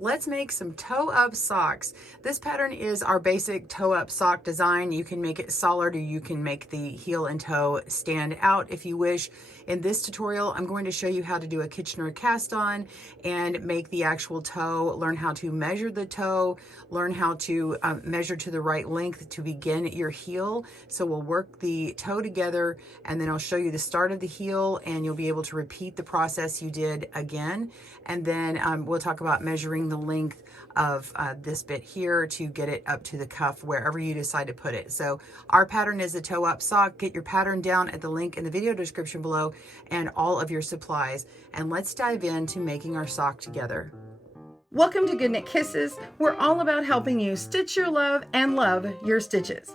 Let's make some toe-up socks. This pattern is our basic toe-up sock design. You can make it solid or you can make the heel and toe stand out if you wish. In this tutorial, I'm going to show you how to do a Kitchener cast on and make the actual toe, learn how to measure the toe, learn how to measure to the right length to begin your heel. So we'll work the toe together and then I'll show you the start of the heel and you'll be able to repeat the process you did again. And then we'll talk about measuring the length of this bit here to get it up to the cuff wherever you decide to put it. So our pattern is a toe up sock. Get your pattern down at the link in the video description below and all of your supplies. And let's dive into making our sock together. Welcome to GoodKnit Kisses. We're all about helping you stitch your love and love your stitches.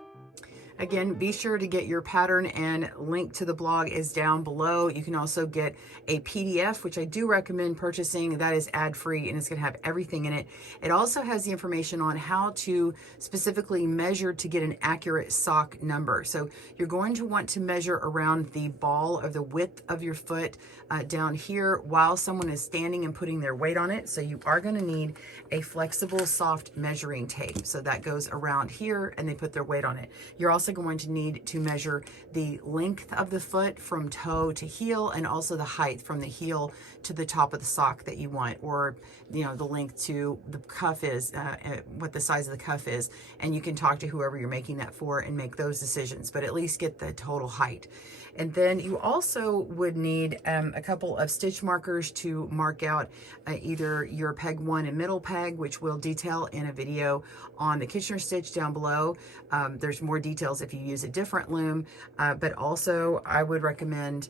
Again, be sure to get your pattern, and link to the blog is down below. You can also get a PDF, which I do recommend purchasing. That is ad-free and it's going to have everything in it. It also has the information on how to specifically measure to get an accurate sock number. So you're going to want to measure around the ball or the width of your foot down here while someone is standing and putting their weight on it. So you are going to need a flexible, soft measuring tape. So that goes around here and they put their weight on it. You're also going to need to measure the length of the foot from toe to heel, and also the height from the heel to the top of the sock that you want, or the length to the cuff is, what the size of the cuff is. And you can talk to whoever you're making that for and make those decisions, but at least get the total height. And then you also would need a couple of stitch markers to mark out either your peg 1 and middle peg, which we'll detail in a video on the Kitchener stitch down below. There's more details if you use a different loom, but also I would recommend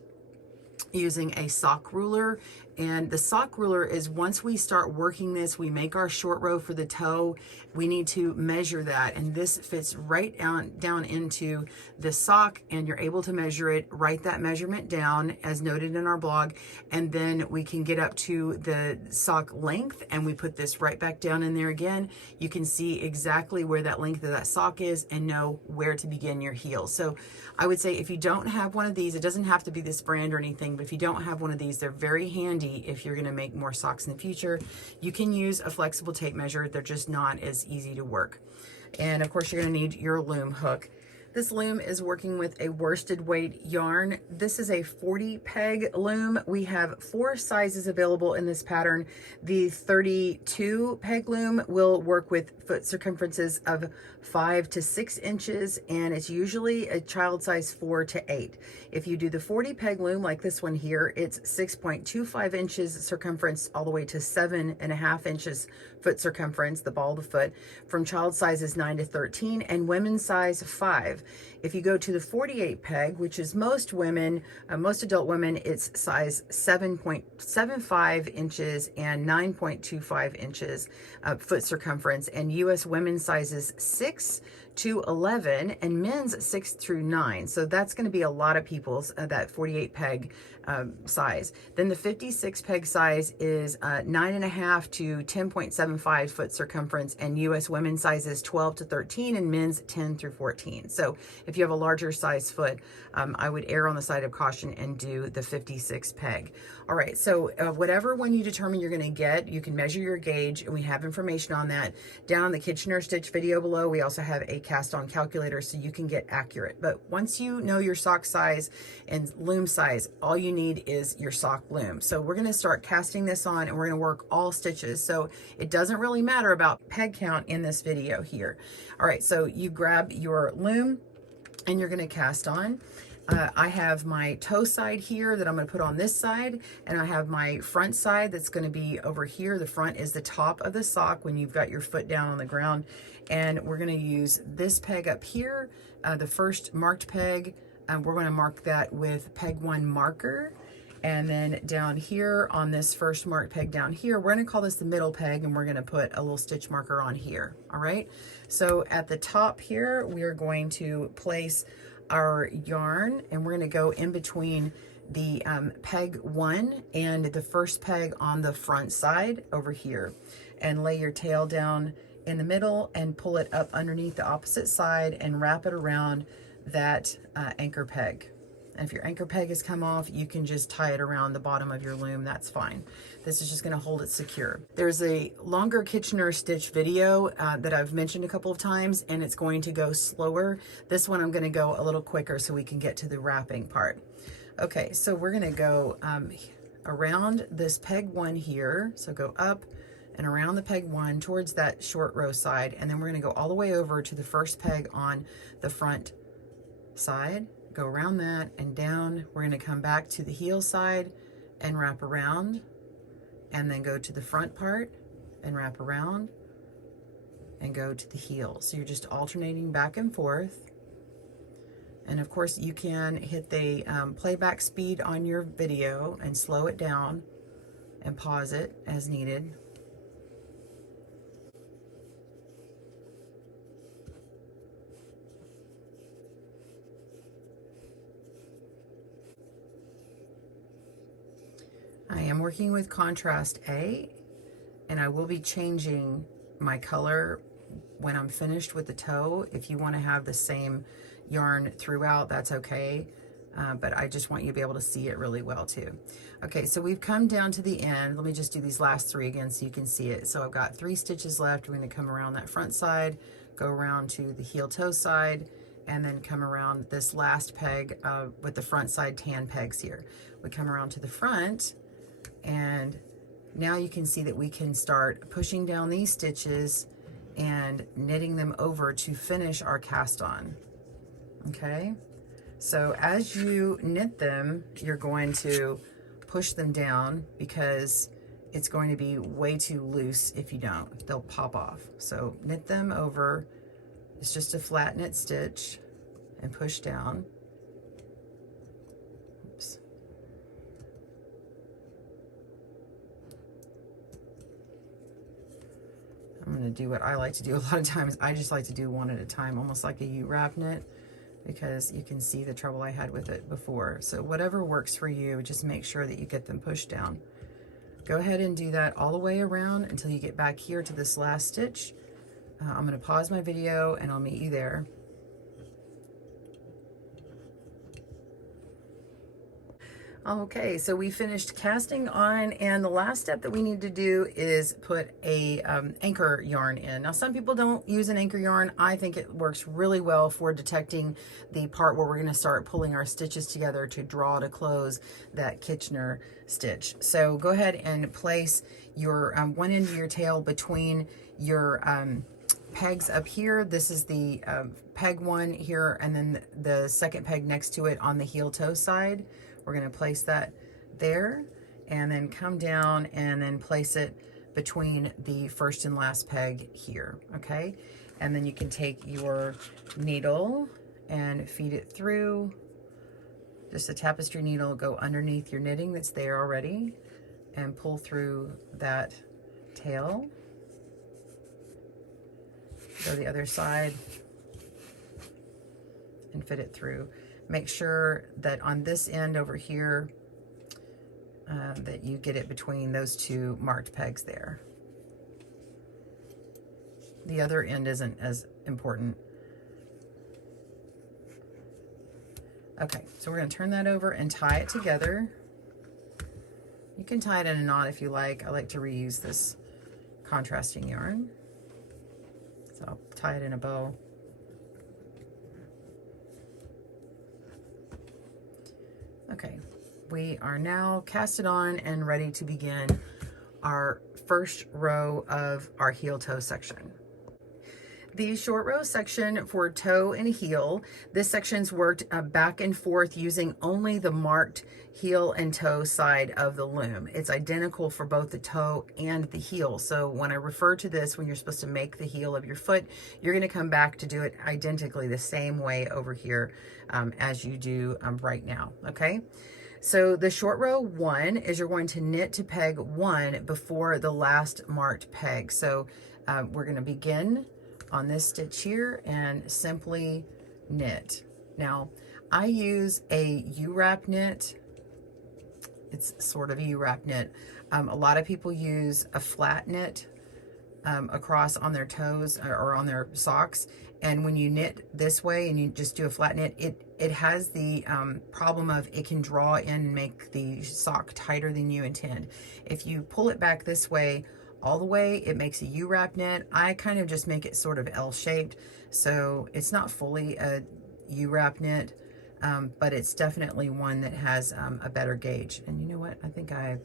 using a sock ruler. And the sock ruler is, once we start working this, we make our short row for the toe, we need to measure that, and this fits right down into the sock, and you're able to measure it, write that measurement down as noted in our blog, and then we can get up to the sock length and we put this right back down in there again. You can see exactly where that length of that sock is and know where to begin your heel. So I would say if you don't have one of these, it doesn't have to be this brand or anything, but if you don't have one of these, they're very handy if you're going to make more socks in the future. You can use a flexible tape measure. They're just not as easy to work. And of course, you're going to need your loom hook. This loom is working with a worsted weight yarn. This is a 40 peg loom. We have 4 sizes available in this pattern. The 32 peg loom will work with foot circumferences of 5 to 6 inches, and it's usually a child size 4 to 8. If you do the 40 peg loom like this one here, it's 6.25 inches circumference all the way to 7.5 inches foot circumference, the ball of the foot, from child sizes 9 to 13 and women's size 5. If you go to the 48 peg, which is most women, most adult women, it's size 7.75 inches and 9.25 inches foot circumference, and US women's sizes 6 to 11 and men's 6 through 9. So that's going to be a lot of people's that 48 peg size. Then the 56 peg size is 9.5 to 10.75 foot circumference, and US women's sizes 12 to 13 and men's 10 through 14. So if you have a larger size foot, I would err on the side of caution and do the 56 peg. All right, so whatever one you determine you're going to get, you can measure your gauge, and we have information on that down in the Kitchener stitch video below. We also have a cast on calculator so you can get accurate. But once you know your sock size and loom size, all you need is your sock loom. So we're going to start casting this on, and we're going to work all stitches. So it doesn't really matter about peg count in this video here. All right, so you grab your loom and you're going to cast on. I have my toe side here that I'm going to put on this side, and I have my front side that's going to be over here. The front is the top of the sock when you've got your foot down on the ground, and we're going to use this peg up here, the first marked peg. We're going to mark that with peg 1 marker, and then down here on this first marked peg down here, we're going to call this the middle peg, and we're going to put a little stitch marker on here. All right, so at the top here, we are going to place our yarn, and we're going to go in between the peg 1 and the first peg on the front side over here, and lay your tail down in the middle and pull it up underneath the opposite side and wrap it around that anchor peg. And if your anchor peg has come off, you can just tie it around the bottom of your loom. That's fine. This is just going to hold it secure. There's a longer Kitchener stitch video that I've mentioned a couple of times, and it's going to go slower. This one I'm going to go a little quicker so we can get to the wrapping part. Okay, so we're going to go around this peg 1 here. So go up and around the peg 1 towards that short row side, and then we're going to go all the way over to the first peg on the front side. Go around that and down. We're going to come back to the heel side and wrap around, and then go to the front part and wrap around and go to the heel. So you're just alternating back and forth. And of course you can hit the playback speed on your video and slow it down and pause it as needed. I am working with contrast A, and I will be changing my color when I'm finished with the toe. If you want to have the same yarn throughout, that's okay, but I just want you to be able to see it really well too. Okay, so we've come down to the end. Let me just do these last 3 again so you can see it. So I've got 3 stitches left. We're going to come around that front side, go around to the heel toe side, and then come around this last peg with the front side tan pegs here. We come around to the front, and now you can see that we can start pushing down these stitches and knitting them over to finish our cast on. Okay, so as you knit them, you're going to push them down because it's going to be way too loose. If you don't, they'll pop off. So knit them over. It's just a flat knit stitch and push down. Oops. I'm going to do what I like to do a lot of times. I just like to do one at a time, almost like a U-wrap knit, because you can see the trouble I had with it before. So whatever works for you, just make sure that you get them pushed down. Go ahead and do that all the way around until you get back here to this last stitch. I'm going to pause my video and I'll meet you there. Okay, so we finished casting on, and the last step that we need to do is put a anchor yarn in. Now, some people don't use an anchor yarn. I think it works really well for detecting the part where we're going to start pulling our stitches together to draw to close that Kitchener stitch. So go ahead and place your one end of your tail between your pegs up here. This is the peg 1 here, and then the second peg next to it on the heel toe side. We're going to place that there, and then come down and then place it between the first and last peg here, okay? And then you can take your needle and feed it through, just a tapestry needle, go underneath your knitting that's there already, and pull through that tail. Go the other side and fit it through. Make sure that on this end over here that you get it between those 2 marked pegs there. The other end isn't as important. Okay, so we're going to turn that over and tie it together. You can tie it in a knot if you like. I like to reuse this contrasting yarn. So I'll tie it in a bow. Okay, we are now casted on and ready to begin our first row of our heel toe section. The short row section for toe and heel, this section's worked back and forth using only the marked heel and toe side of the loom. It's identical for both the toe and the heel. So when I refer to this, when you're supposed to make the heel of your foot, you're going to come back to do it identically the same way over here as you do right now, okay? So the short row 1 is you're going to knit to peg 1 before the last marked peg. So we're going to begin on this stitch here and simply knit. Now, I use a U-wrap knit. It's sort of a U-wrap knit. A lot of people use a flat knit across on their toes or on their socks. And when you knit this way and you just do a flat knit, it has the problem of it can draw in and make the sock tighter than you intend. If you pull it back this way, all the way, it makes a U-wrap knit. I kind of just make it sort of L-shaped, so it's not fully a U-wrap knit, but it's definitely one that has a better gauge. And you know what? I think I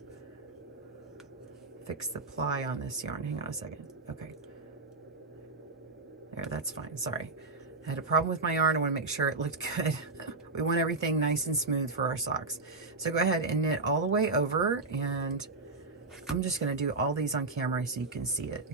fixed the ply on this yarn. Hang on a second. Okay. There, that's fine. Sorry. I had a problem with my yarn. I want to make sure it looked good. We want everything nice and smooth for our socks. So go ahead and knit all the way over, and I'm just going to do all these on camera so you can see it.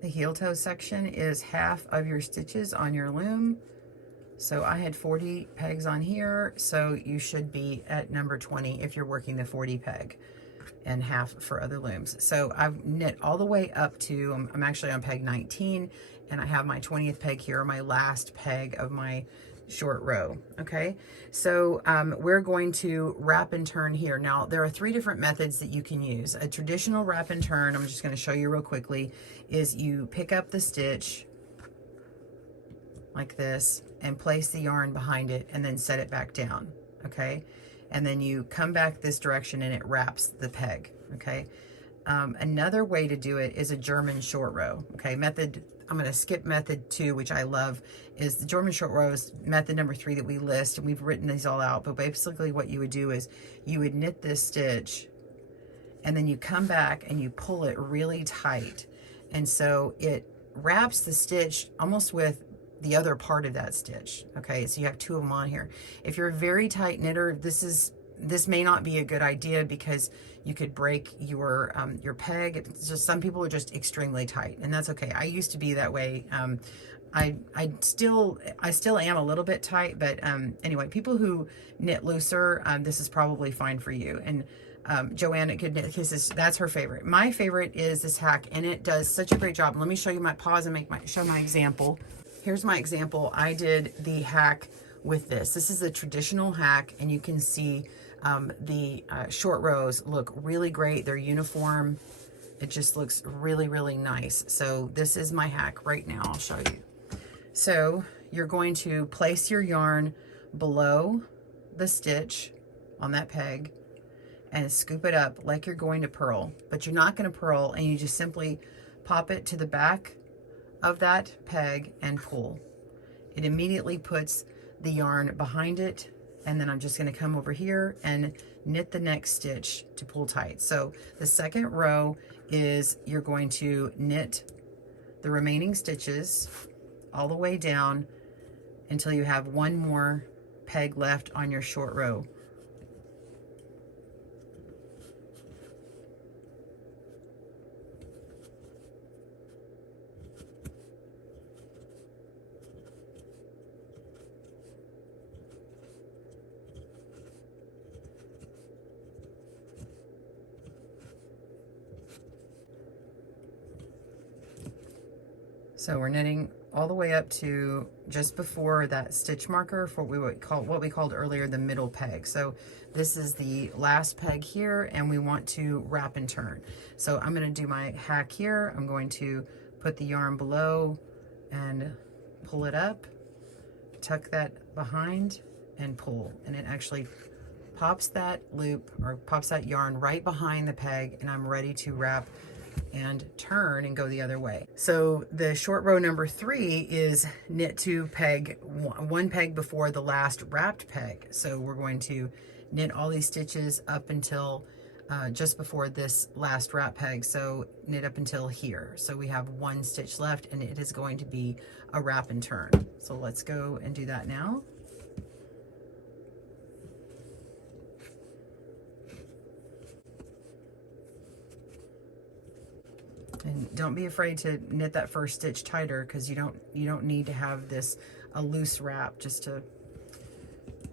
The heel toe section is half of your stitches on your loom. So I had 40 pegs on here, so you should be at number 20 if you're working the 40 peg, and half for other looms. So I've knit all the way up to, I'm actually on peg 19, and I have my 20th peg here, my last peg of my short row. Okay, so we're going to wrap and turn here. Now there are 3 different methods that you can use. A traditional wrap and turn, I'm just going to show you real quickly, is you pick up the stitch like this and place the yarn behind it and then set it back down. Okay, and then you come back this direction and it wraps the peg. Okay, another way to do it is a German short row. Okay, method, I'm going to skip method 2, which I love, is the German short row is method number 3 that we list, and we've written these all out. But basically what you would do is you would knit this stitch, and then you come back and you pull it really tight, and so it wraps the stitch almost with the other part of that stitch. Okay, so you have 2 of them on here. If you're a very tight knitter, this may not be a good idea, because you could break your peg. It's just, some people are just extremely tight, and that's okay. I used to be that way. I still am a little bit tight, but anyway, people who knit looser, this is probably fine for you. And Joanne at GoodKnit Kisses, that's her favorite. My favorite is this hack, and it does such a great job. Let me show you my pause and show my example. Here's my example. I did the hack with this. This is the traditional hack, and you can see the short rows look really great. They're uniform. It just looks really, really nice. So this is my hack right now. I'll show you. So you're going to place your yarn below the stitch on that peg and scoop it up like you're going to purl, but you're not going to purl, and you just simply pop it to the back of that peg and pull. It immediately puts the yarn behind it, and then I'm just going to come over here and knit the next stitch to pull tight. So the second row is you're going to knit the remaining stitches all the way down until you have 1 more peg left on your short row. So we're knitting all the way up to just before that stitch marker for what we called earlier the middle peg. So this is the last peg here, and we want to wrap and turn. So I'm going to do my hack here. I'm going to put the yarn below and pull it up, tuck that behind and pull, and it actually pops that loop or pops that yarn right behind the peg, and I'm ready to wrap and turn and go the other way. So the short row number 3 is knit to peg 1 peg before the last wrapped peg. So we're going to knit all these stitches up until just before this last wrap peg. So knit up until here. So we have 1 stitch left, and it is going to be a wrap and turn. So let's go and do that now. And don't be afraid to knit that first stitch tighter, because you don't need to have this a loose wrap, just to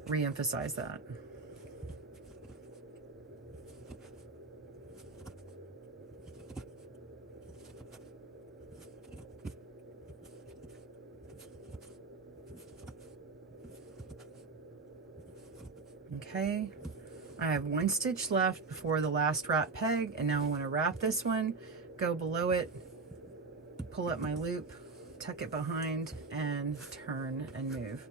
re-emphasize that. Okay, I have 1 stitch left before the last wrap peg, and now I want to wrap this one, go below it, pull up my loop, tuck it behind, and turn and move.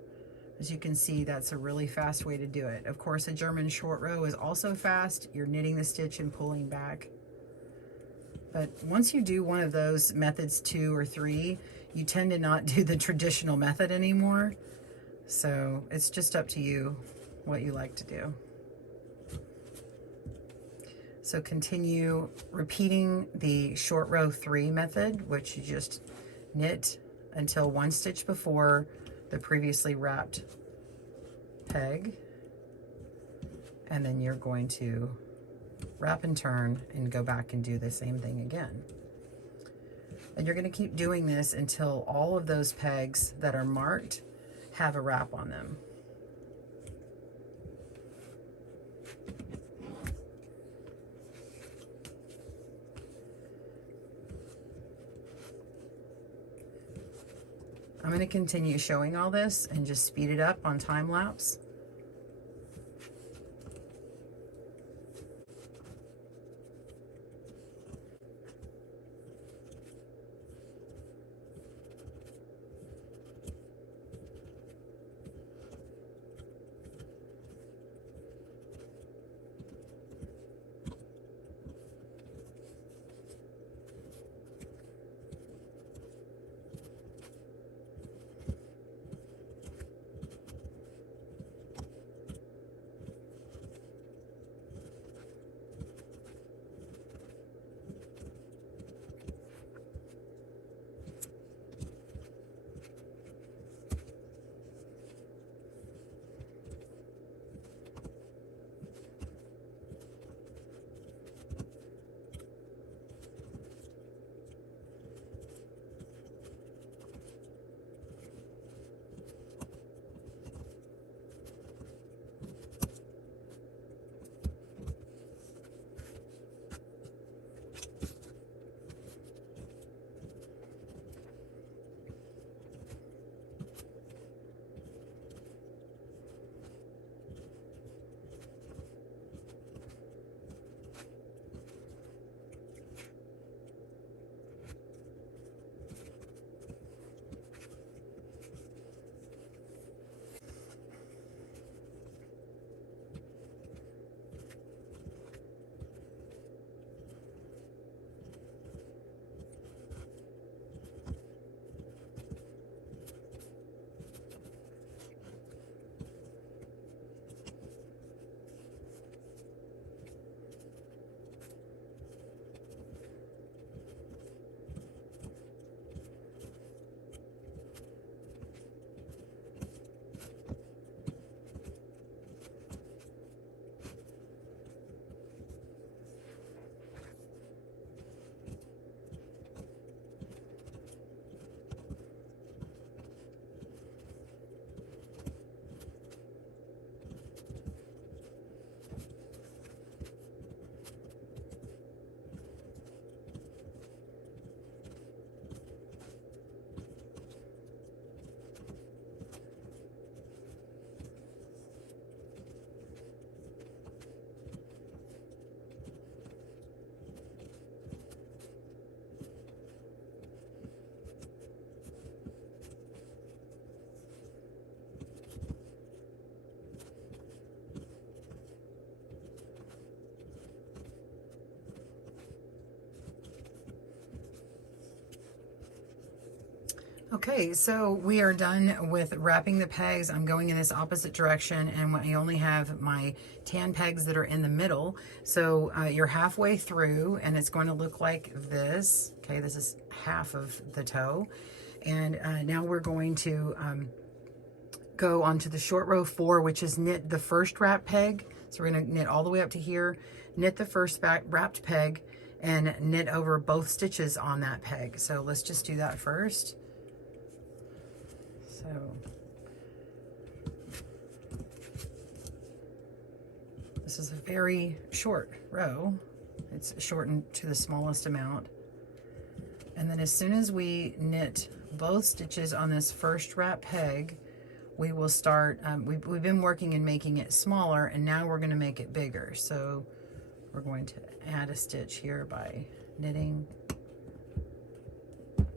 As you can see, that's a really fast way to do it. Of course, a German short row is also fast. You're knitting the stitch and pulling back. But once you do one of those methods 2 or 3, you tend to not do the traditional method anymore. So it's just up to you what you like to do. So continue repeating the short row 3 method, which you just knit until 1 stitch before the previously wrapped peg, and then you're going to wrap and turn and go back and do the same thing again. And you're going to keep doing this until all of those pegs that are marked have a wrap on them. I'm going to continue showing all this and just speed it up on time lapse. Okay, so we are done with wrapping the pegs. I'm going in this opposite direction, and I only have my tan pegs that are in the middle. So you're halfway through, and it's going to look like this. Okay, this is half of the toe. And now we're going to go onto the short row 4, which is knit the first wrap peg. So we're going to knit all the way up to here, knit the first wrapped peg, and knit over both stitches on that peg. So let's just do that first. So this is a very short row. It's shortened to the smallest amount. And then as soon as we knit both stitches on this first wrap peg, we will start, we've been working and making it smaller, and now we're going to make it bigger. So we're going to add a stitch here by knitting.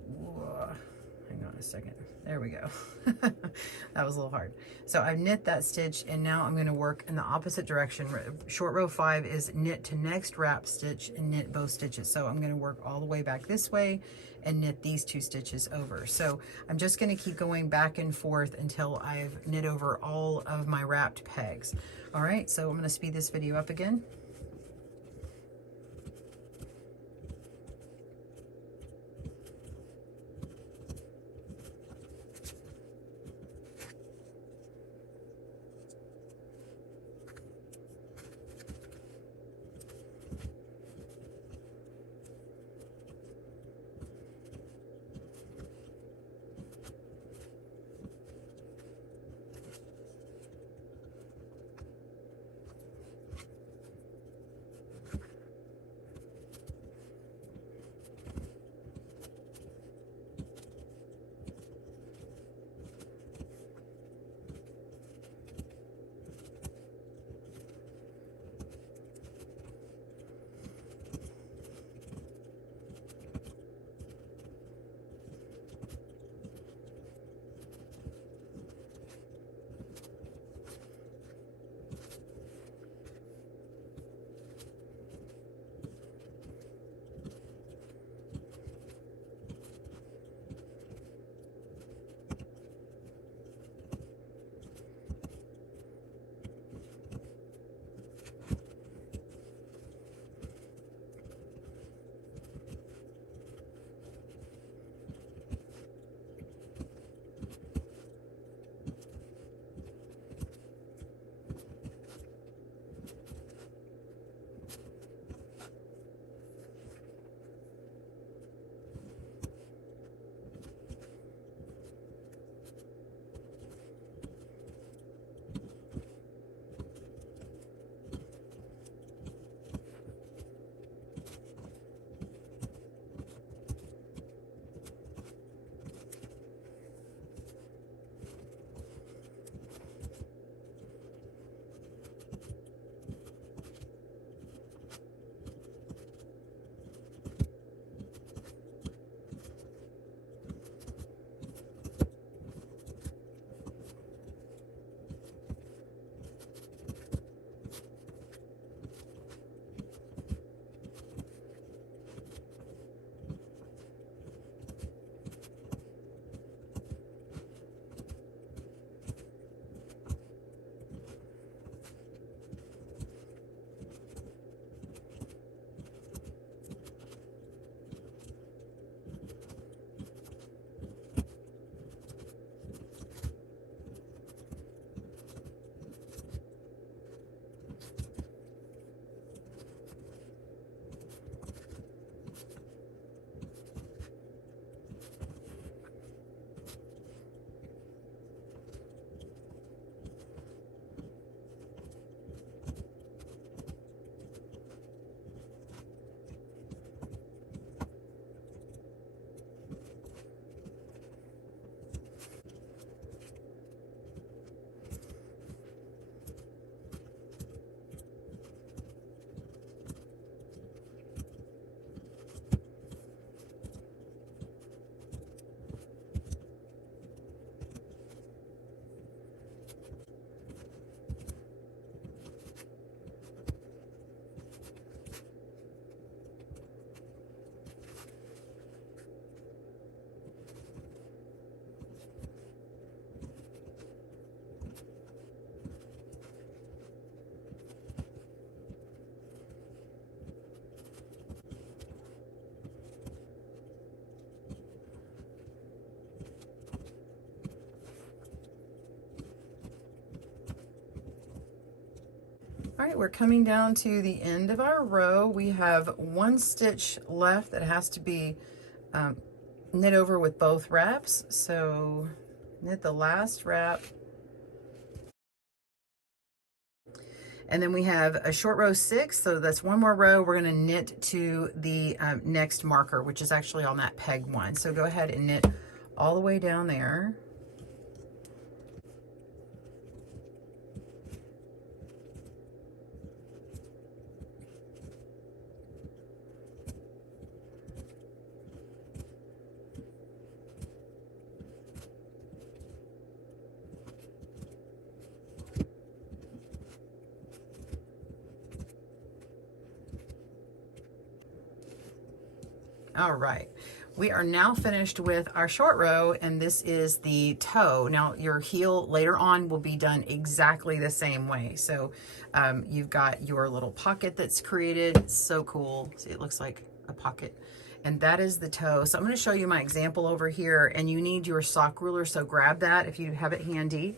Whoa, hang on a second. There we go. That was a little hard. So I've knit that stitch, and now I'm going to work in the opposite direction. Short row 5 is knit to next wrap stitch and knit both stitches. So I'm going to work all the way back this way and knit these 2 stitches over. So I'm just going to keep going back and forth until I've knit over all of my wrapped pegs. All right, so I'm going to speed this video up again. All right, we're coming down to the end of our row. We have 1 stitch left that has to be knit over with both wraps. So knit the last wrap. And then we have a short row 6, so that's 1 more row. We're going to knit to the next marker, which is actually on that peg 1. So go ahead and knit all the way down there. All right, we are now finished with our short row, and this is the toe. Now your heel later on will be done exactly the same way. So you've got your little pocket that's created. It's so cool. See, it looks like a pocket. And that is the toe. So I'm going to show you my example over here, and you need your sock ruler. So grab that if you have it handy.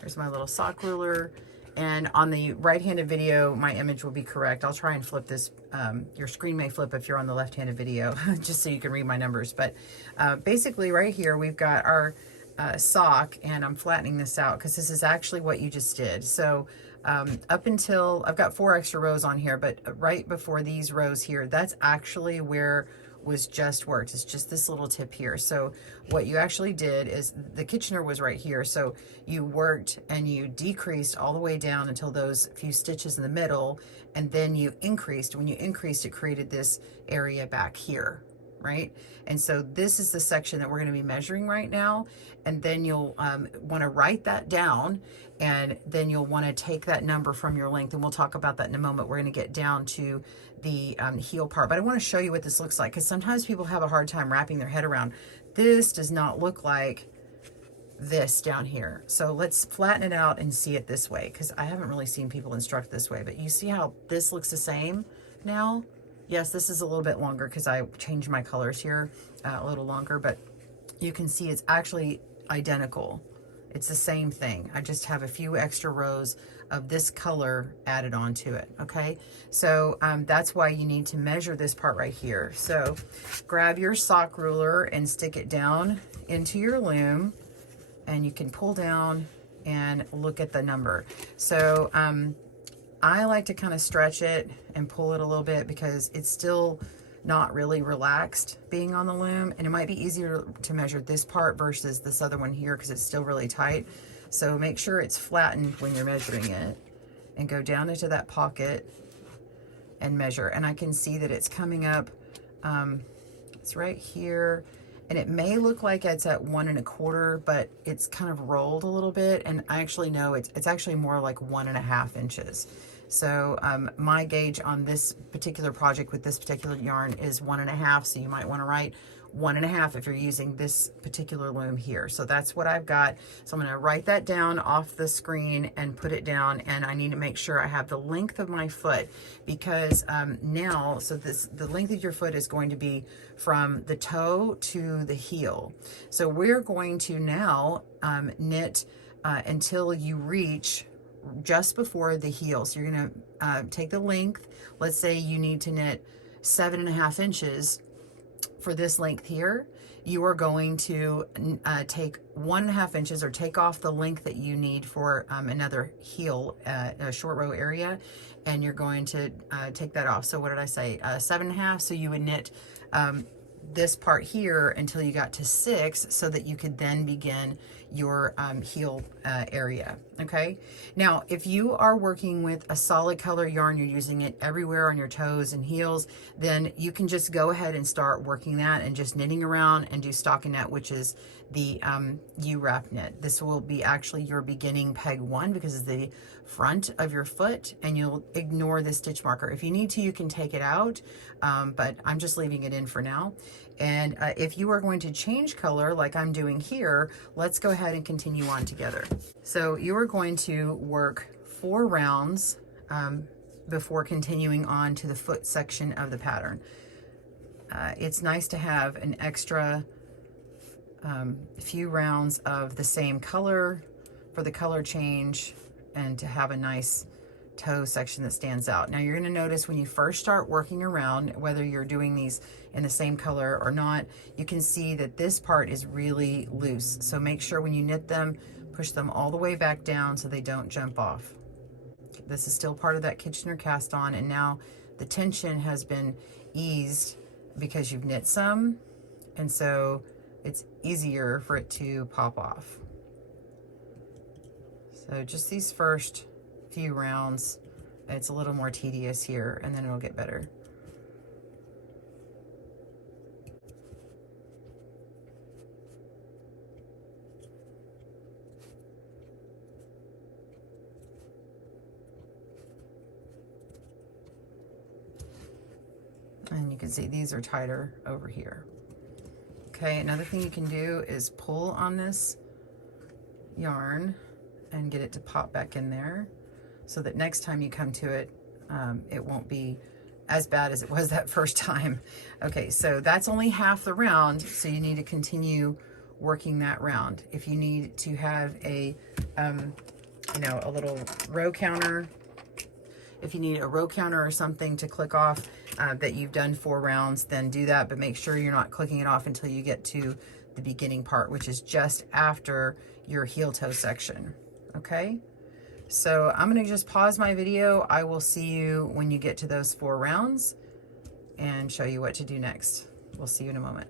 There's my little sock ruler. And on the right-handed video, my image will be correct. I'll try and flip this. Your screen may flip if you're on the left-handed video, just so you can read my numbers. But basically right here, we've got our sock, and I'm flattening this out because this is actually what you just did. So up until, I've got 4 extra rows on here, but right before these rows here, that's actually where was just worked. It's just this little tip here. So what you actually did is the Kitchener was right here. So you worked and you decreased all the way down until those few stitches in the middle, and then you increased. When you increased, it created this area back here, right? And so this is the section that we're going to be measuring right now. And then you'll want to write that down, and then you'll want to take that number from your length, and we'll talk about that in a moment. We're going to get down to the heel part, but I want to show you what this looks like, because sometimes people have a hard time wrapping their head around. This does not look like this down here. So let's flatten it out and see it this way, because I haven't really seen people instruct this way, but you see how this looks the same now? Yes, this is a little bit longer because I changed my colors here a little longer, but you can see it's actually identical. It's the same thing. I just have a few extra rows of this color added onto it, okay? So that's why you need to measure this part right here. So grab your sock ruler and stick it down into your loom, and you can pull down and look at the number. So I like to kind of stretch it and pull it a little bit because it's still not really relaxed being on the loom, and it might be easier to measure this part versus this other one here because it's still really tight. So make sure it's flattened when you're measuring it, and go down into that pocket and measure. And I can see that it's coming up, it's right here, and it may look like it's at 1 1/4, but it's kind of rolled a little bit, and I actually know it's actually more like 1 1/2 inches. So my gauge on this particular project with this particular yarn is 1 1/2. So you might want to write 1 1/2 if you're using this particular loom here. So that's what I've got. So I'm going to write that down off the screen and put it down. And I need to make sure I have the length of my foot, because now, so the length of your foot is going to be from the toe to the heel. So we're going to now knit until you reach just before the heel. So you're going to take the length. Let's say you need to knit 7 1/2 inches for this length here. You are going to take 1 1/2 inches, or take off the length that you need for another heel, a short row area, and you're going to take that off. So what did I say? 7 1/2. So you would knit this part here until you got to 6, so that you could then begin your heel area. Okay, now if you are working with a solid color yarn, you're using it everywhere on your toes and heels, then you can just go ahead and start working that and just knitting around and do stockinette, which is the U-wrap knit. This will be actually your beginning peg 1 because it's the front of your foot, and you'll ignore the stitch marker. If you need to, you can take it out, but I'm just leaving it in for now. And if you are going to change color like I'm doing here, let's go ahead and continue on together. So you are going to work 4 rounds before continuing on to the foot section of the pattern. It's nice to have an extra few rounds of the same color for the color change, and to have a nice toe section that stands out. Now you're going to notice when you first start working around, whether you're doing these in the same color or not, you can see that this part is really loose. So make sure when you knit them, push them all the way back down so they don't jump off. This is still part of that Kitchener cast on, and now the tension has been eased because you've knit some, and so it's easier for it to pop off. So just these first few rounds, it's a little more tedious here, and then it'll get better. And you can can see these are tighter over here. Okay, another thing you can do is pull on this yarn and get it to pop back in there so that next time you come to it, it won't be as bad as it was that first time. Okay, so that's only half the round, so you need to continue working that round. If you need to have a, you know, a little row counter, if you need a row counter or something to click off that you've done 4 rounds, then do that, but make sure you're not clicking it off until you get to the beginning part, which is just after your heel toe section, okay? So I'm gonna just pause my video. I will see you when you get to those 4 rounds and show you what to do next. We'll see you in a moment.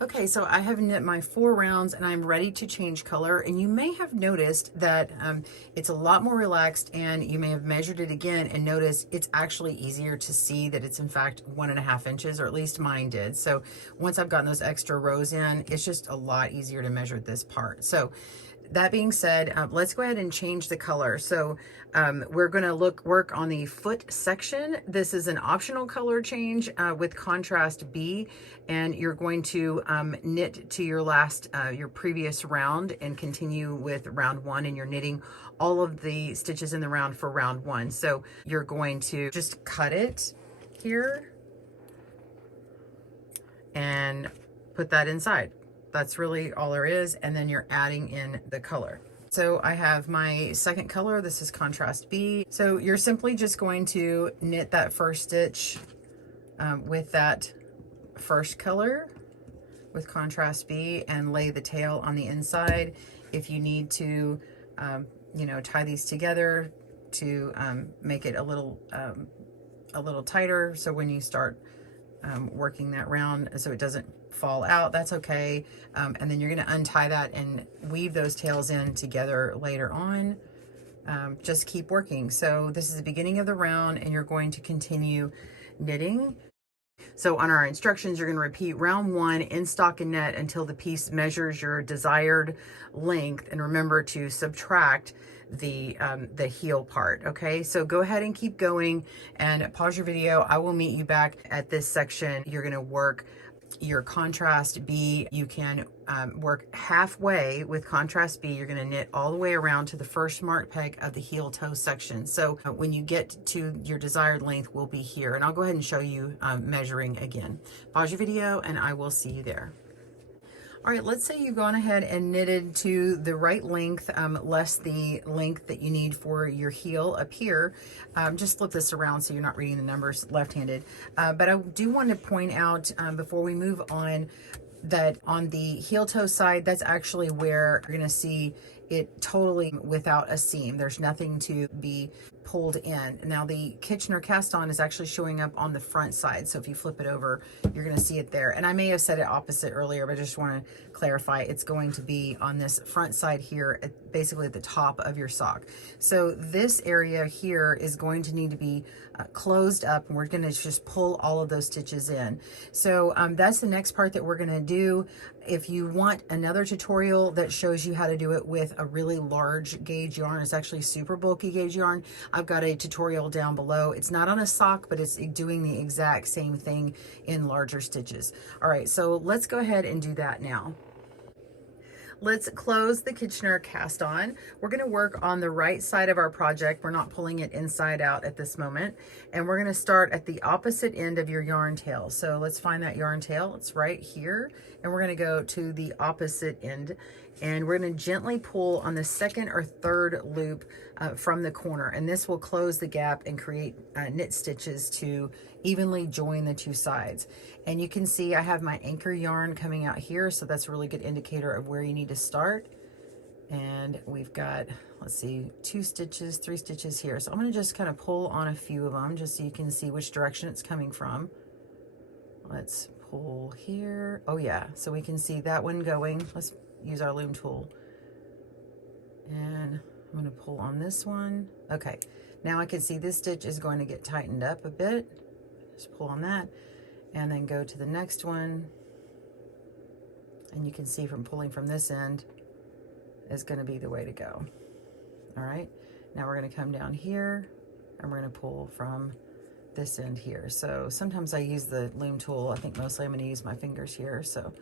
Okay, so I have knit my 4 rounds and I'm ready to change color, and you may have noticed that it's a lot more relaxed, and you may have measured it again and noticed it's actually easier to see that it's in fact 1.5 inches, or at least mine did. So once I've gotten those extra rows in, it's just a lot easier to measure this part. So that being said, let's go ahead and change the color. So we're going to work on the foot section. This is an optional color change with contrast B, and you're going to knit to your last, your previous round, and continue with round 1, and you're knitting all of the stitches in the round for round 1. So you're going to just cut it here and put that inside. That's really all there is, and then you're adding in the color. So I have my second color. This is contrast B. So you're simply just going to knit that first stitch with that first color with contrast B and lay the tail on the inside. If you need to, you know, tie these together to make it a little tighter, so when you start working that round so it doesn't fall out, that's okay. And then you're going to untie that and weave those tails in together later on. Just keep working. So this is the beginning of the round, and you're going to continue knitting. So on our instructions, you're going to repeat round 1 in stockinette until the piece measures your desired length, and remember to subtract the heel part. Okay, so go ahead and keep going and pause your video. I will meet you back at this section. You're going to work your contrast B. You can work halfway with contrast B. You're going to knit all the way around to the first mark peg of the heel toe section. So when you get to your desired length, we'll be here, and I'll go ahead and show you measuring again. Pause your video and I will see you there. All right, let's say you've gone ahead and knitted to the right length, less the length that you need for your heel up here. Just flip this around so you're not reading the numbers left-handed. But I do want to point out before we move on that on the heel toe side, that's actually where you're going to see it totally without a seam. There's nothing to be pulled in. Now the Kitchener cast on is actually showing up on the front side, so if you flip it over, you're going to see it there. And I may have said it opposite earlier, but I just want to clarify, it's going to be on this front side here, basically at the top of your sock. So this area here is going to need to be closed up, and we're going to just pull all of those stitches in. So that's the next part that we're going to do. If you want another tutorial that shows you how to do it with a really large gauge yarn, it's actually super bulky gauge yarn, I've got a tutorial down below. It's not on a sock, but it's doing the exact same thing in larger stitches. All right, so let's go ahead and do that now. Let's close the Kitchener cast on. We're going to work on the right side of our project. We're not pulling it inside out at this moment. And we're going to start at the opposite end of your yarn tail. So let's find that yarn tail. It's right here. And we're going to go to the opposite end. And we're going to gently pull on the second or third loop from the corner. And this will close the gap and create knit stitches to evenly join the two sides. And you can see I have my anchor yarn coming out here, so that's a really good indicator of where you need to start. And we've got, let's see, 2 stitches, 3 stitches here. So I'm going to just kind of pull on a few of them just so you can see which direction it's coming from. Let's pull here. Oh yeah, so we can see that one going. Let's use our loom tool. And I'm going to pull on this one. Okay, now I can see this stitch is going to get tightened up a bit. Just pull on that and then go to the next one. And you can see from pulling from this end is going to be the way to go. All right, now we're going to come down here and we're going to pull from this end here. So sometimes I use the loom tool. I think mostly I'm going to use my fingers here. So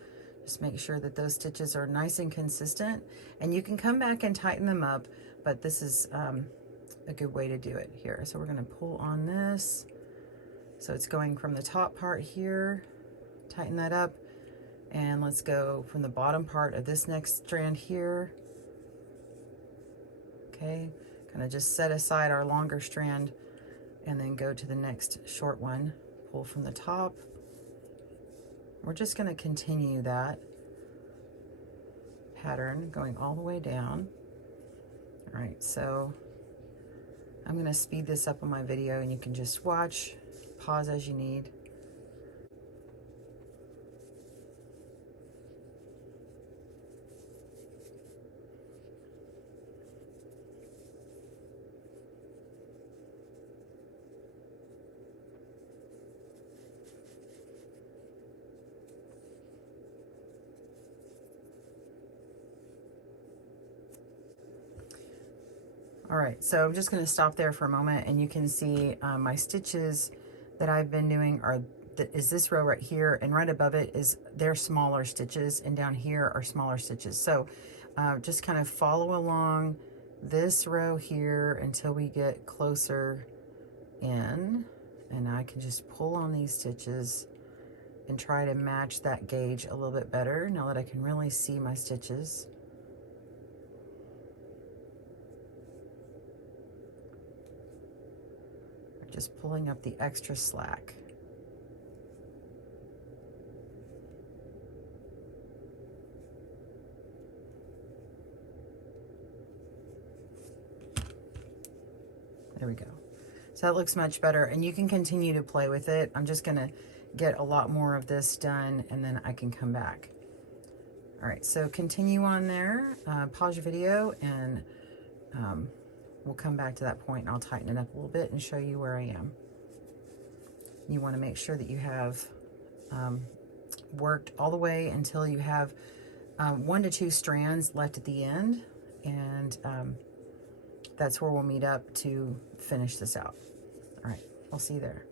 just make sure that those stitches are nice and consistent, and you can come back and tighten them up, but this is a good way to do it here. So we're going to pull on this. So it's going from the top part here, tighten that up, and let's go from the bottom part of this next strand here. Okay, kind of just set aside our longer strand and then go to the next short one. Pull from the top. We're just going to continue that pattern going all the way down. All right, so I'm going to speed this up on my video, and you can just watch, pause as you need. All right, so I'm just going to stop there for a moment, and you can see my stitches that I've been doing is this row right here, and right above it is their smaller stitches, and down here are smaller stitches. So just kind of follow along this row here until we get closer in, and I can just pull on these stitches and try to match that gauge a little bit better now that I can really see my stitches. Just pulling up the extra slack. There we go. So that looks much better, and you can continue to play with it. I'm just gonna get a lot more of this done, and then I can come back. All right, so continue on there, pause your video, and we'll come back to that point, and I'll tighten it up a little bit and show you where I am. You want to make sure that you have worked all the way until you have 1 to 2 strands left at the end, and that's where we'll meet up to finish this out. All right, I'll see you there.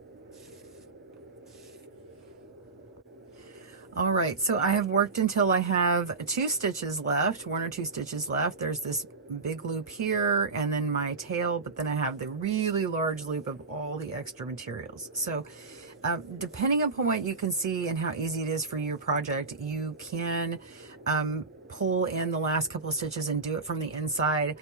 All right, so I have worked until I have 2 stitches left, 1 or 2 stitches left. There's this big loop here, and then my tail, but then I have the really large loop of all the extra materials. So depending upon what you can see and how easy it is for your project, you can pull in the last couple of stitches and do it from the inside.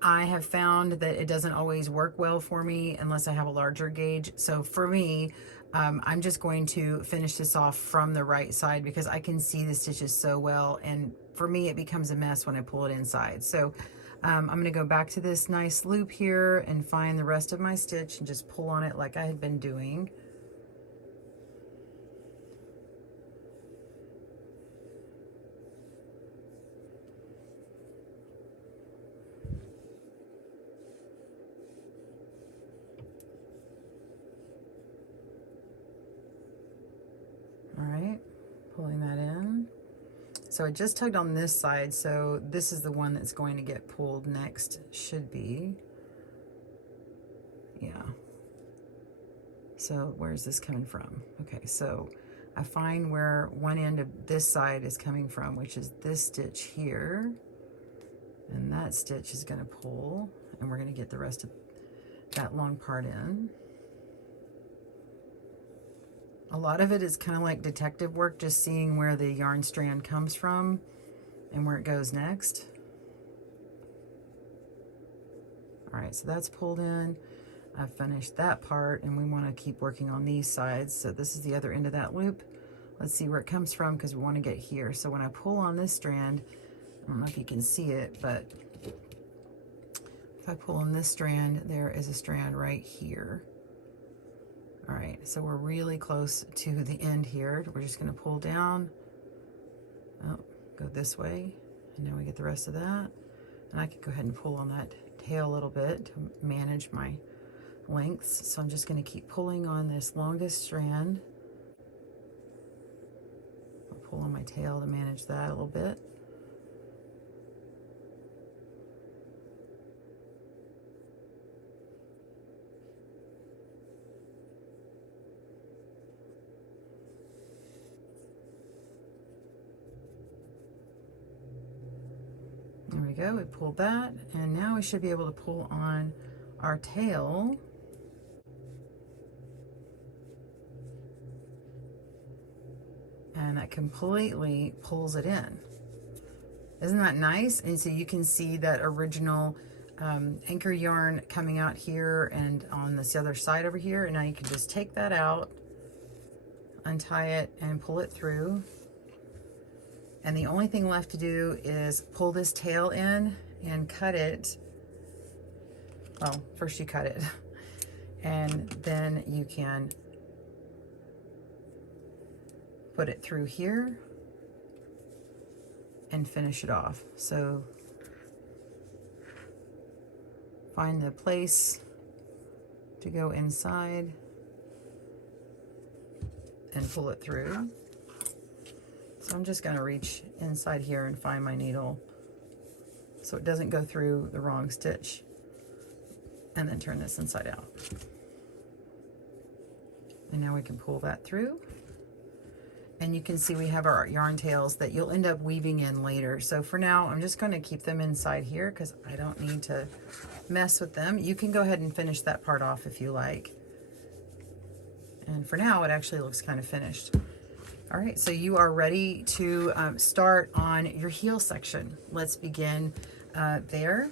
I have found that it doesn't always work well for me unless I have a larger gauge. So for me, I'm just going to finish this off from the right side because I can see the stitches so well, and for me it becomes a mess when I pull it inside. So I'm going to go back to this nice loop here and find the rest of my stitch and just pull on it like I had been doing. All right, pulling that in. So I just tugged on this side, so this is the one that's going to get pulled next, should be. Yeah. So where's this coming from? Okay, so I find where one end of this side is coming from, which is this stitch here. And that stitch is going to pull, and we're going to get the rest of that long part in. A lot of it is kind of like detective work, just seeing where the yarn strand comes from and where it goes next. All right, so that's pulled in. I've finished that part, and we want to keep working on these sides. So this is the other end of that loop. Let's see where it comes from because we want to get here. So when I pull on this strand, I don't know if you can see it, but if I pull on this strand, there is a strand right here. All right, so we're really close to the end here. We're just going to pull down, go this way, and now we get the rest of that. And I can go ahead and pull on that tail a little bit to manage my lengths. So I'm just going to keep pulling on this longest strand. I'll pull on my tail to manage that a little bit. we go, we pulled that, and now we should be able to pull on our tail. And that completely pulls it in. Isn't that nice? And so you can see that original anchor yarn coming out here and on this other side over here. And now you can just take that out, untie it, and pull it through. And the only thing left to do is pull this tail in and cut it. Well, first you cut it, and then you can put it through here and finish it off. So find the place to go inside and pull it through. So I'm just going to reach inside here and find my needle so it doesn't go through the wrong stitch, and then turn this inside out. And now we can pull that through. And you can see we have our yarn tails that you'll end up weaving in later. So for now, I'm just going to keep them inside here because I don't need to mess with them. You can go ahead and finish that part off if you like. And for now, it actually looks kind of finished. All right, so you are ready to start on your heel section. Let's begin there.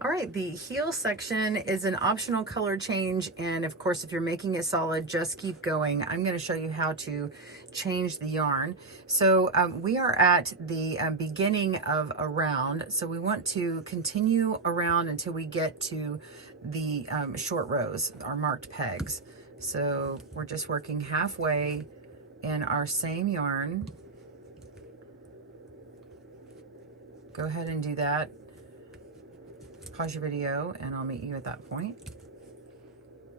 All right, the heel section is an optional color change, and of course, if you're making it solid, just keep going. I'm going to show you how to change the yarn. So we are at the beginning of a round, so we want to continue around until we get to the short rows, our marked pegs. So we're just working halfway in our same yarn. Go ahead and do that. Pause your video and I'll meet you at that point.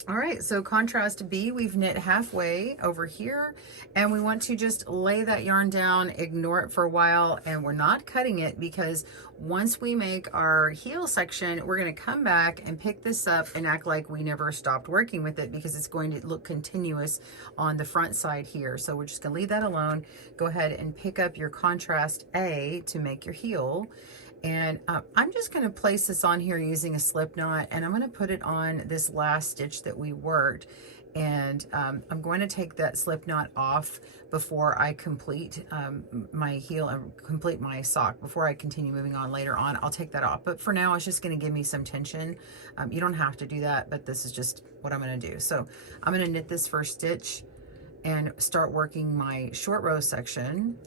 All right, so contrast B, we've knit halfway over here, and we want to just lay that yarn down, ignore it for a while, and we're not cutting it because once we make our heel section, we're going to come back and pick this up and act like we never stopped working with it because it's going to look continuous on the front side here. So we're just going to leave that alone. Go ahead and pick up your contrast A to make your heel. And I'm just going to place this on here using a slip knot, and I'm going to put it on this last stitch that we worked. And I'm going to take that slip knot off before I complete my heel and complete my sock. Before I continue moving on later on, I'll take that off. But for now, it's just going to give me some tension. You don't have to do that, but this is just what I'm going to do. So I'm going to knit this first stitch and start working my short row section.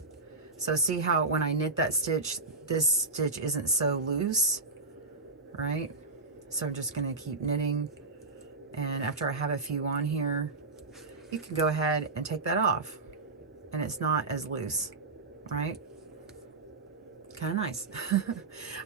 So see how when I knit that stitch, this stitch isn't so loose, right? So I'm just going to keep knitting, and after I have a few on here, you can go ahead and take that off, and it's not as loose, right? Kind of nice.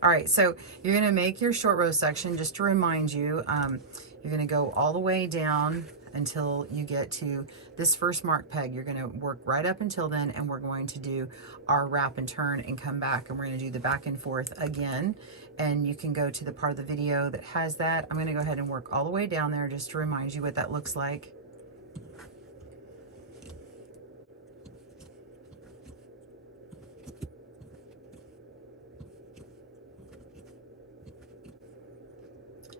All right, so you're going to make your short row section. Just to remind you, you're going to go all the way down until you get to this first marked peg. You're going to work right up until then, and we're going to do our wrap and turn and come back, and we're going to do the back and forth again. And you can go to the part of the video that has that. I'm going to go ahead and work all the way down there just to remind you what that looks like.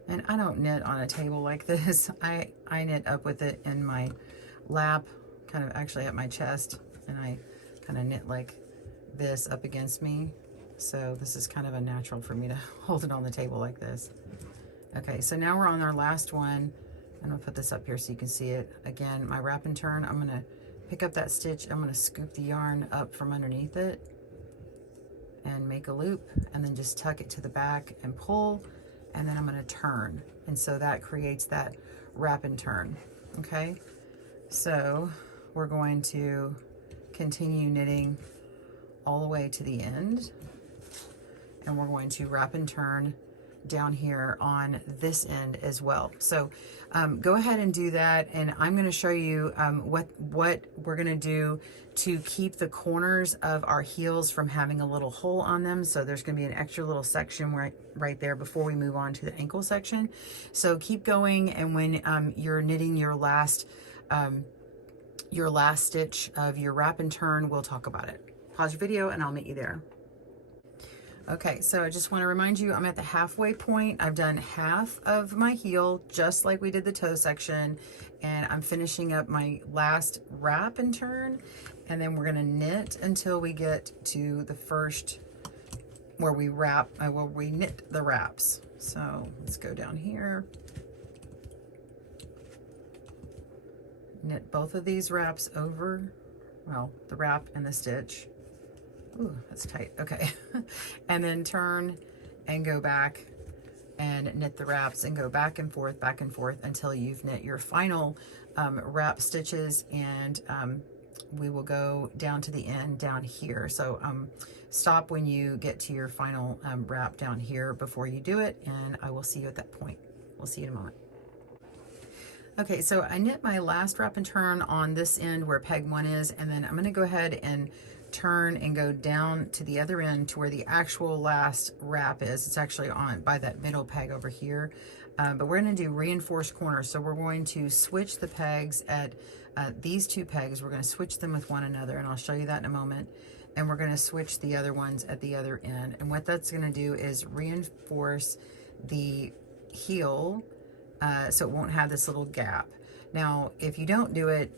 And I don't knit on a table like this. I knit up with it in my lap, kind of actually at my chest, and I kind of knit like this up against me. So this is kind of a natural for me to hold it on the table like this. Okay, so now we're on our last one. I'm gonna put this up here so you can see it. Again, my wrap and turn, I'm gonna pick up that stitch, I'm gonna scoop the yarn up from underneath it and make a loop, and then just tuck it to the back and pull, and then I'm going to turn, and so that creates that wrap and turn. Okay, so we're going to continue knitting all the way to the end, and we're going to wrap and turn down here on this end as well. So go ahead and do that, and I'm going to show you what we're going to do to keep the corners of our heels from having a little hole on them. So there's going to be an extra little section right there before we move on to the ankle section. So keep going, and when you're knitting your last stitch of your wrap and turn, we'll talk about it. Pause your video and I'll meet you there. Okay, so I just want to remind you, I'm at the halfway point. I've done half of my heel, just like we did the toe section, and I'm finishing up my last wrap and turn, and then we're going to knit until we get to the first where we wrap, where we knit the wraps. So let's go down here, knit both of these wraps over, well, the wrap and the stitch. Ooh, that's tight. Okay. And then turn and go back and knit the wraps and go back and forth until you've knit your final wrap stitches, and we will go down to the end down here. So stop when you get to your final wrap down here before you do it, and I will see you at that point. We'll see you in a moment. Okay, so I knit my last wrap and turn on this end where peg 1 is, and then I'm going to go ahead and turn and go down to the other end to where the actual last wrap is. It's actually on by that middle peg over here, but we're going to do reinforced corners. So we're going to switch the pegs at these two pegs. We're going to switch them with one another, and I'll show you that in a moment. And we're going to switch the other ones at the other end, and what that's going to do is reinforce the heel so it won't have this little gap. Now if you don't do it,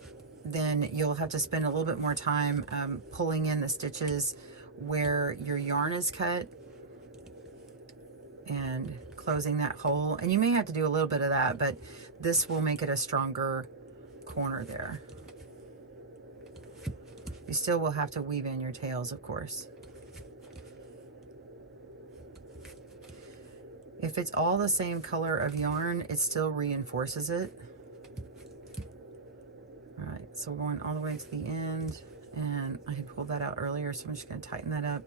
then you'll have to spend a little bit more time pulling in the stitches where your yarn is cut and closing that hole. And you may have to do a little bit of that, but this will make it a stronger corner there. You still will have to weave in your tails, of course. If it's all the same color of yarn, it still reinforces it. All right, so we're going all the way to the end, and I had pulled that out earlier, so I'm just going to tighten that up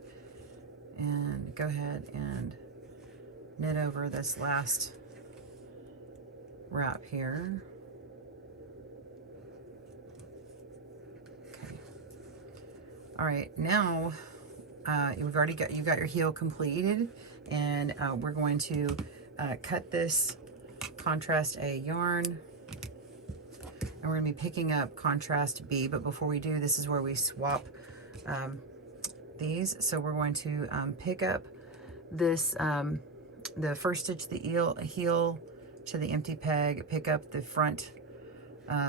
and go ahead and knit over this last wrap here. Okay. All right, now you've got your heel completed, and we're going to cut this contrast A yarn. And we're going to be picking up contrast B, but before we do, this is where we swap these. So we're going to pick up this, the first stitch, the heel to the empty peg, pick up the front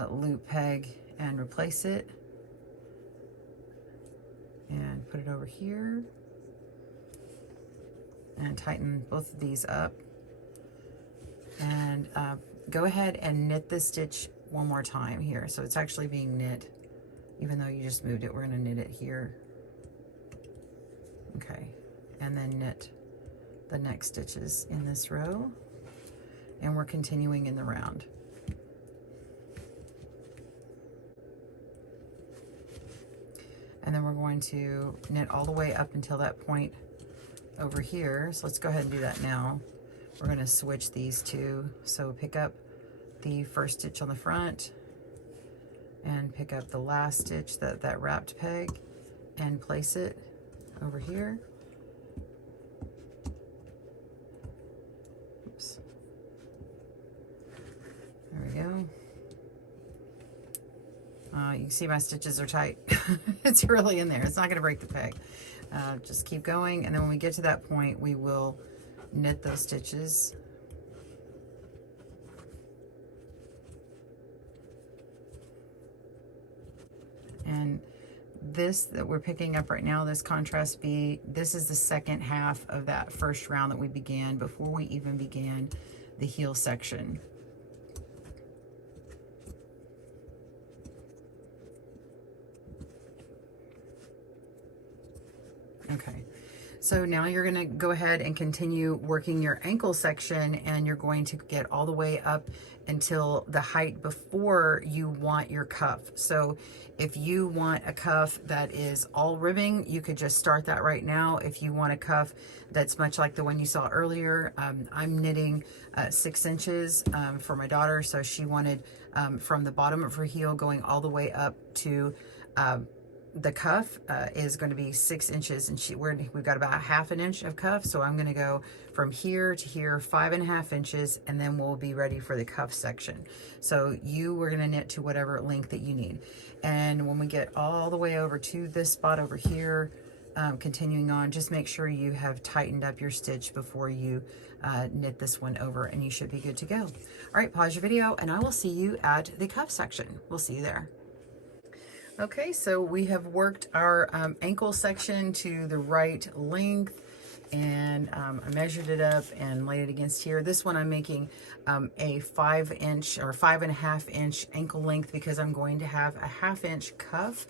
loop peg and replace it. And put it over here. And tighten both of these up. And go ahead and knit the stitch one more time here. So it's actually being knit, even though you just moved it. We're going to knit it here. Okay, and then knit the next stitches in this row, and we're continuing in the round. And then we're going to knit all the way up until that point over here. So let's go ahead and do that now. We're going to switch these two. So pick up the first stitch on the front and pick up the last stitch, that wrapped peg, and place it over here. Oops. There we go. You can see my stitches are tight. It's really in there. It's not going to break the peg. Just keep going, and then when we get to that point, we will knit those stitches. And this that we're picking up right now, this contrast B, this is the second half of that first round that we began before we even began the heel section. Okay, so now you're going to go ahead and continue working your ankle section, and you're going to get all the way up until the height before you want your cuff. So if you want a cuff that is all ribbing, you could just start that right now. If you want a cuff that's much like the one you saw earlier, I'm knitting 6 inches for my daughter, so she wanted from the bottom of her heel going all the way up to the cuff is going to be 6 inches, and we've got about 1/2 inch of cuff. So I'm going to go from here to here 5.5 inches, and then we'll be ready for the cuff section. So we're going to knit to whatever length that you need. And when we get all the way over to this spot over here, continuing on, just make sure you have tightened up your stitch before you knit this one over, and you should be good to go. All right, pause your video and I will see you at the cuff section. We'll see you there. Okay, so we have worked our ankle section to the right length, and I measured it up and laid it against here. This one I'm making a 5-inch or 5.5-inch ankle length because I'm going to have a 1/2-inch cuff.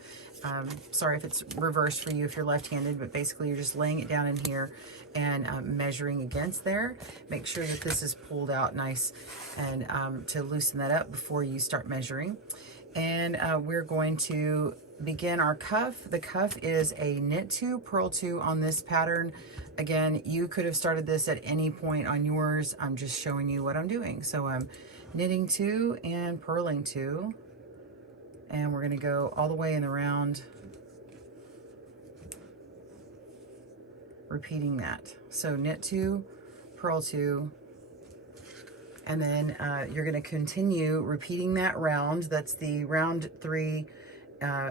Sorry if it's reversed for you if you're left-handed, but basically you're just laying it down in here and measuring against there. Make sure that this is pulled out nice and to loosen that up before you start measuring. And we're going to begin our cuff. The cuff is a knit 2, purl 2 on this pattern. Again, you could have started this at any point on yours. I'm just showing you what I'm doing. So I'm knitting 2 and purling 2. And we're going to go all the way in the round, repeating that. So knit 2, purl 2, and then you're going to continue repeating that round. That's the round 3.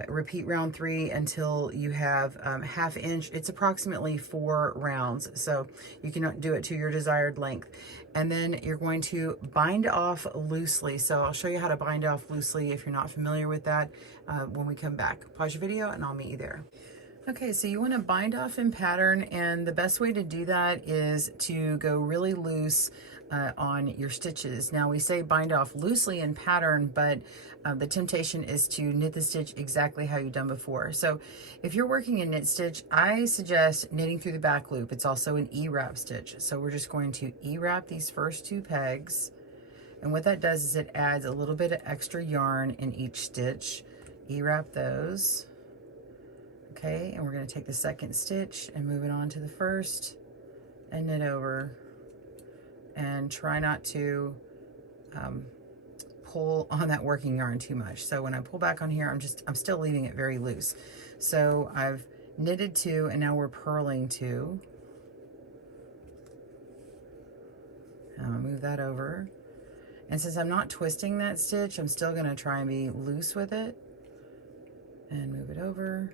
Repeat round 3 until you have 1/2 inch. It's approximately 4 rounds, so you can do it to your desired length. And then you're going to bind off loosely. So I'll show you how to bind off loosely if you're not familiar with that when we come back. Pause your video and I'll meet you there. Okay, so you want to bind off in pattern, and the best way to do that is to go really loose on your stitches. Now we say bind off loosely in pattern, but the temptation is to knit the stitch exactly how you've done before. So if you're working a knit stitch, I suggest knitting through the back loop. It's also an E-wrap stitch. So we're just going to E-wrap these first 2 pegs. And what that does is it adds a little bit of extra yarn in each stitch. E-wrap those. Okay, and we're going to take the second stitch and move it on to the first and knit over. And try not to pull on that working yarn too much. So when I pull back on here, I'm still leaving it very loose. So I've knitted 2 and now we're purling 2. I'm gonna move that over. And since I'm not twisting that stitch, I'm still gonna try and be loose with it. And move it over.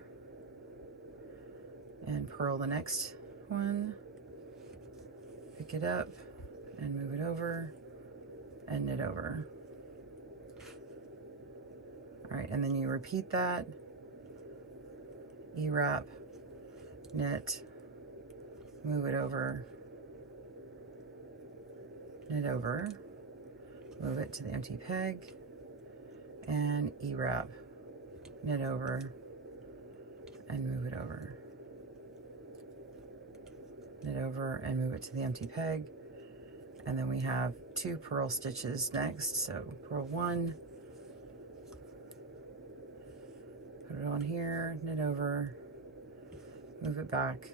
And purl the next one. Pick it up. And move it over and knit over. All right, and then you repeat that. E-wrap, knit, move it over, knit over, move it to the empty peg, and E-wrap, knit over, and move it over. Knit over and move it to the empty peg. And then we have 2 purl stitches next. So purl 1, put it on here, knit over, move it back,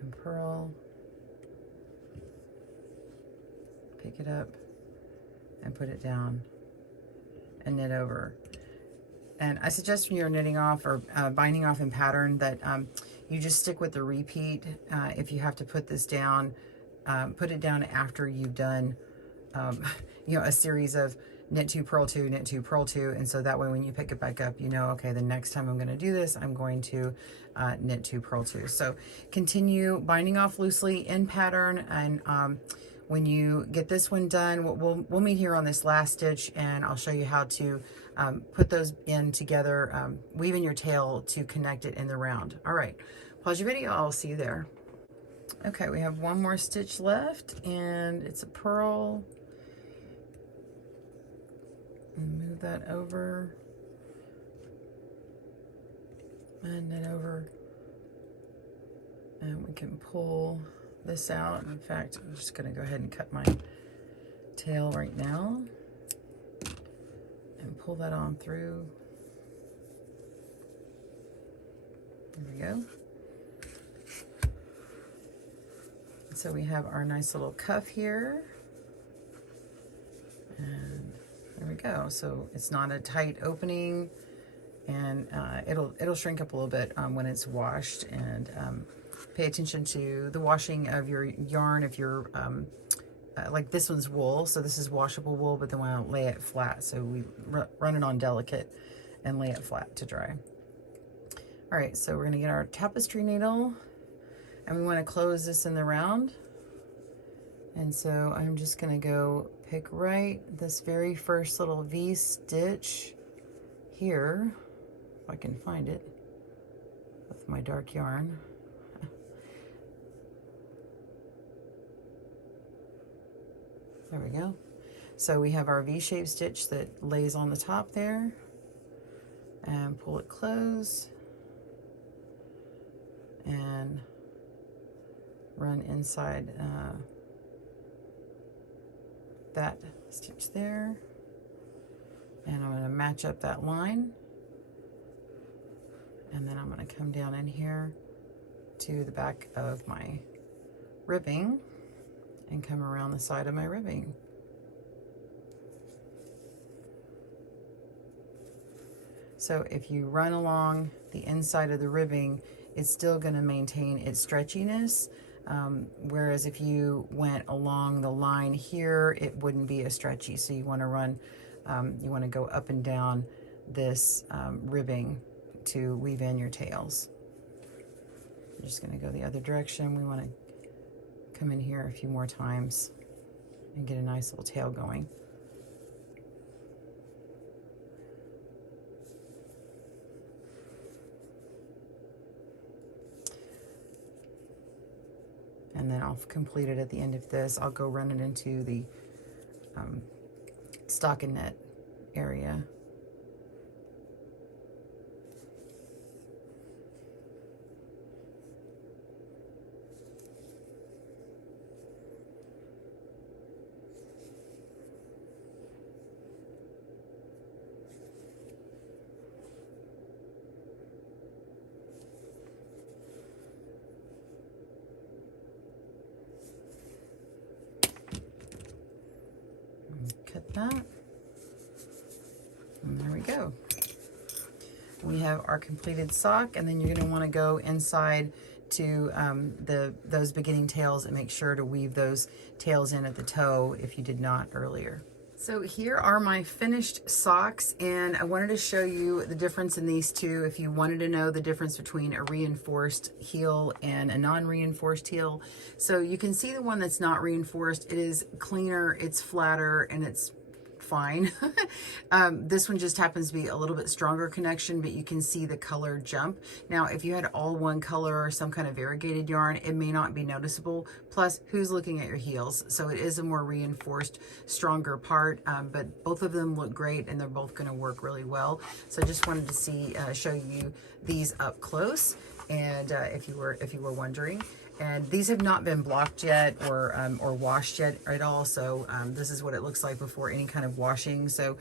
and purl, pick it up and put it down and knit over. And I suggest when you're knitting off or binding off in pattern that you just stick with the repeat. If you have to put this down, put it down after you've done, you know, a series of knit 2, purl 2, knit 2, purl 2. And so that way when you pick it back up, you know, okay, the next time I'm going to do this, I'm going to knit 2, purl 2. So continue binding off loosely in pattern. And when you get this one done, we'll meet here on this last stitch and I'll show you how to put those in together, weave in your tail to connect it in the round. All right, pause your video, I'll see you there. Okay, we have 1 more stitch left and it's a purl. And move that over and knit over. And we can pull this out. In fact, I'm just going to go ahead and cut my tail right now and pull that on through. There we go. So we have our nice little cuff here. And there we go. So it's not a tight opening, and it'll shrink up a little bit when it's washed. And pay attention to the washing of your yarn. If you're like this one's wool, so this is washable wool, but then we'll lay it flat, so we run it on delicate and lay it flat to dry. All right, so we're gonna get our tapestry needle and we wanna close this in the round. And so I'm just gonna go pick right this very first little V stitch here, if I can find it with my dark yarn. There we go. So we have our V-shaped stitch that lays on the top there, and pull it closed and run inside that stitch there, and I'm going to match up that line, and then I'm going to come down in here to the back of my ribbing and come around the side of my ribbing. So if you run along the inside of the ribbing, it's still going to maintain its stretchiness. Whereas if you went along the line here, it wouldn't be as stretchy. So you want to run, you want to go up and down this ribbing to weave in your tails. I'm just going to go the other direction. We want to come in here a few more times and get a nice little tail going. And then I'll complete it at the end of this. I'll go run it into the stockinette area. Cut that, and there we go. We have our completed sock, and then you're going to want to go inside to those beginning tails and make sure to weave those tails in at the toe if you did not earlier. So here are my finished socks, and I wanted to show you the difference in these two if you wanted to know the difference between a reinforced heel and a non-reinforced heel. So you can see the one that's not reinforced. It is cleaner, it's flatter, and it's fine. This one just happens to be a little bit stronger connection, but you can see the color jump. Now, if you had all one color or some kind of variegated yarn, it may not be noticeable. Plus, who's looking at your heels? So it is a more reinforced, stronger part, but both of them look great and they're both going to work really well. So I just wanted to show you these up close, and if you were wondering. And these have not been blocked yet or washed yet at all. So this is what it looks like before any kind of washing. So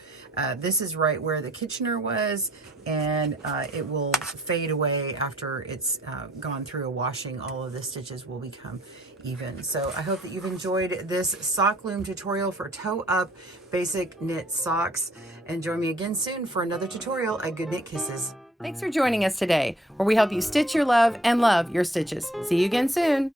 this is right where the Kitchener was, and it will fade away after it's gone through a washing. All of the stitches will become even. So I hope that you've enjoyed this sock loom tutorial for toe up basic knit socks, and join me again soon for another tutorial at GoodKnit Kisses. Thanks for joining us today, where we help you stitch your love and love your stitches. See you again soon.